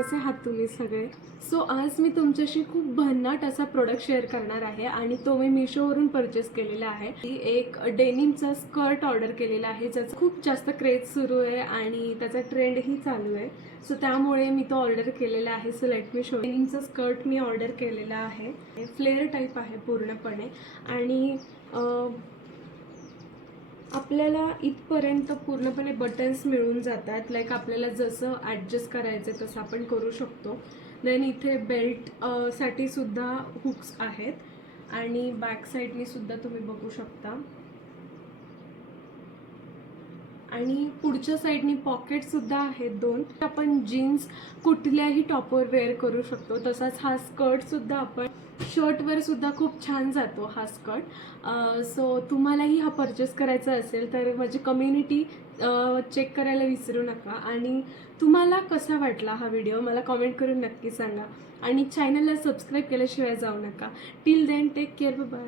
कसे आहात तुम्ही सगळे? सो आज मी तुमच्याशी खूप भन्नाट असा प्रोडक्ट शेअर करणार आहे आणि तो मी मिशोवरून परचेस केलेला आहे. एक डेनिमचा स्कर्ट ऑर्डर केलेला आहे ज्याचा खूप जास्त क्रेज सुरू आहे आणि त्याचा ट्रेंडही चालू आहे. सो त्यामुळे मी तो ऑर्डर केलेला आहे. So let me show. डेनिमचा स्कर्ट मी ऑर्डर केलेला आहे. फ्लेअर टाईप आहे पूर्णपणे आणि आपल्याला इथपर्यंत पूर्णपणे बटन्स मिळून जातात. लाईक आपल्याला जसं ॲडजस्ट करायचं तसं आपण करू शकतो. देन इथे बेल्ट साठी सुद्धा हुक्स आहेत आणि बॅक साईडनी सुद्धा तुम्ही बघू शकता आणि पुढच्या साईडनी पॉकेट सुद्धा आहेत दोन. आपण जीन्स कुठल्याही टॉपवर वेअर करू शकतो. तसाच हा स्कर्ट सुद्धा आपण शर्टवर सुद्धा खूप छान जातो हा स्कर्ट. सो तुम्हालाही हा परचेस करायचा असेल तर माझी कम्युनिटी चेक करायला विसरू नका. आणि तुम्हाला कसा वाटला हा व्हिडिओ मला कॉमेंट करून नक्की सांगा आणि चॅनलला सबस्क्राईब केल्याशिवाय जाऊ नका. Till then take care, bye.